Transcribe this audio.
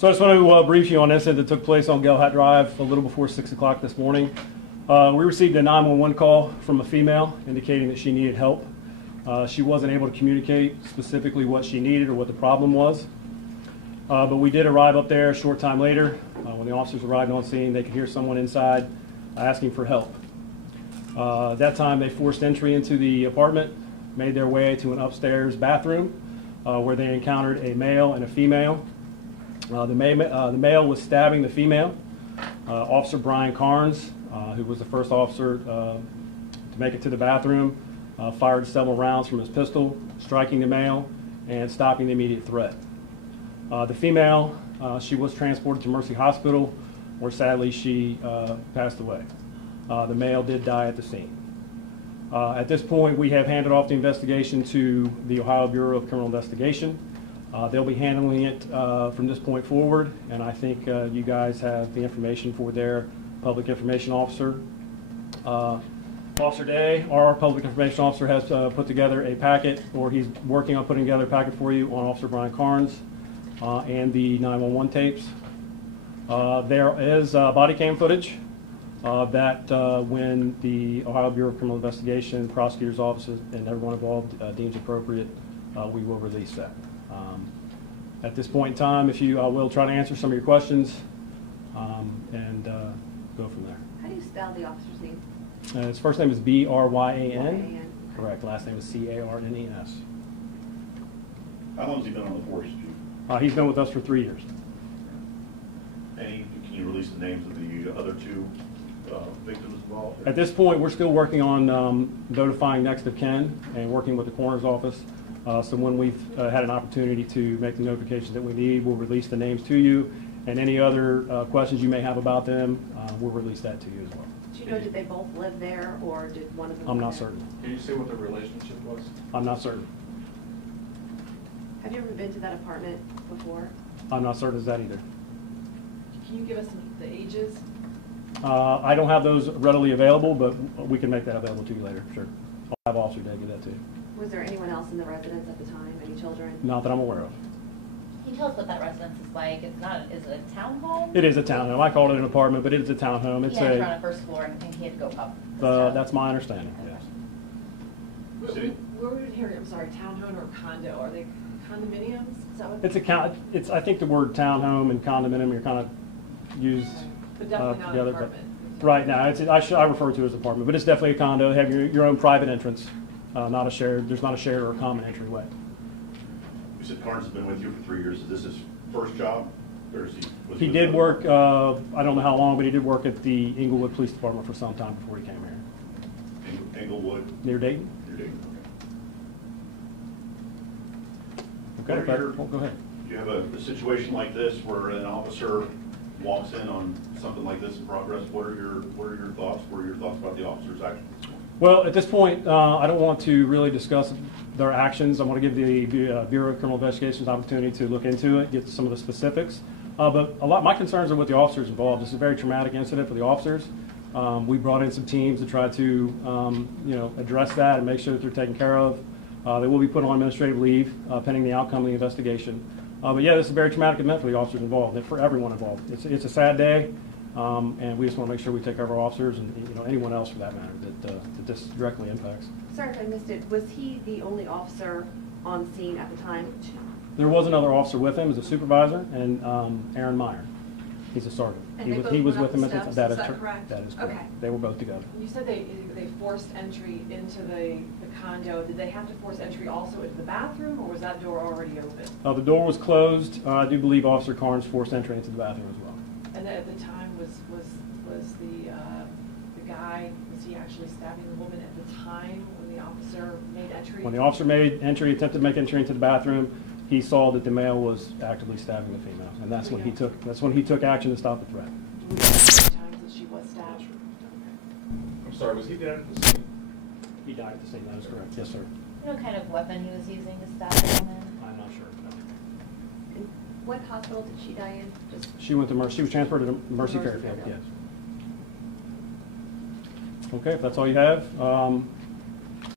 So I just want to brief you on an incident that took place on Galhat Drive a little before 6 o'clock this morning. We received a 911 call from a female indicating that she needed help. She wasn't able to communicate specifically what she needed or what the problem was. But we did arrive up there a short time later. When the officers arrived on scene, they could hear someone inside asking for help. At that time, they forced entry into the apartment, made their way to an upstairs bathroom where they encountered a male and a female. The male was stabbing the female. Officer Brian Carnes, who was the first officer to make it to the bathroom, fired several rounds from his pistol, striking the male and stopping the immediate threat. The female, she was transported to Mercy Hospital, where sadly she passed away. The male did die at the scene. At this point, we have handed off the investigation to the Ohio Bureau of Criminal Investigation. They'll be handling it from this point forward, and I think you guys have the information for their public information officer. Officer Day, our public information officer, has put together a packet, or he's working on putting together a packet for you on Officer Brian Carnes and the 911 tapes. There is body cam footage that when the Ohio Bureau of Criminal Investigation, prosecutor's office, and everyone involved deems appropriate, we will release that. At this point in time, if you will try to answer some of your questions and go from there. How do you spell the officer's name? His first name is B-R-Y-A-N. Correct. Last name is C-A-R-N-E-S. How long has he been on the force, Chief? He's been with us for 3 years. Can you release the names of the other two victims involved? At this point, we're still working on notifying next of kin and working with the coroner's office. So when we've had an opportunity to make the notifications that we need, we'll release the names to you. And any other questions you may have about them, we'll release that to you as well. Do you know, did they both live there, or did one of them I'm not live there? certain. Can you say what the relationship was? I'm not certain. Have you ever been to that apartment before? I'm not certain as that either. Can you give us the ages? I don't have those readily available, but we can make that available to you later, sure. I'll have Officer Day give that to you. Was there anyone else in the residence at the time? Any children? Not that I'm aware of. Can you tell us what that residence is like? It's not, is it a townhome? It is a townhome. I called it an apartment, but it is a townhome. It's on the first floor, and he had to go up. That's my understanding, Okay. yes. Where would it hear? I'm sorry, townhome or condo? Are they condominiums? Is that what? I think the word townhome and condominium are kind of used But definitely not together. an apartment. Right now, I refer to it as an apartment, but it's definitely a condo. Have your own private entrance, not a shared. There's not a shared or a common entryway. You said Carnes has been with you for 3 years. Is this his first job? Or is He did work, I don't know how long, but he did work at the Englewood Police Department for some time before he came here. Englewood? Near Dayton? Near Dayton, Okay, go ahead. Do you have a situation like this where an officer walks in on something like this in progress? What are your thoughts? What are your thoughts about the officer's actions? Well, at this point, I don't want to really discuss their actions. I want to give the Bureau of Criminal Investigations an opportunity to look into it, get some of the specifics. But my concerns are with the officers involved. This is a very traumatic incident for the officers. We brought in some teams to try to address that and make sure that they're taken care of. They will be put on administrative leave pending the outcome of the investigation. But yeah, this is a very traumatic event for the officers involved and for everyone involved. It's a sad day, and we just want to make sure we take care of our officers and anyone else for that matter that this directly impacts. Sorry if I missed it. Was he the only officer on scene at the time? There was another officer with him, as a supervisor, and Aaron Maynard. He's a sergeant. And He was with him at the steps, that is is that correct? That is correct. Okay. They were both together. You said they forced entry into the condo. Did they have to force entry also into the bathroom, or was that door already open? The door was closed. I do believe Officer Carnes forced entry into the bathroom as well. And then at the time, was the guy, was he actually stabbing the woman at the time when the officer made entry? When the officer attempted to make entry into the bathroom, he saw that the male was actively stabbing the female, and that's when he took action to stop the threat. How many times that she was stabbed? I'm sorry, was he dead at the scene? He died at the scene. That is correct. Yes, sir. You know what kind of weapon he was using to stab the woman? I'm not sure. And what hospital did she die in? She went to Mercy. She was transported to Mercy Fairfield. Yes. Okay, if that's all you have.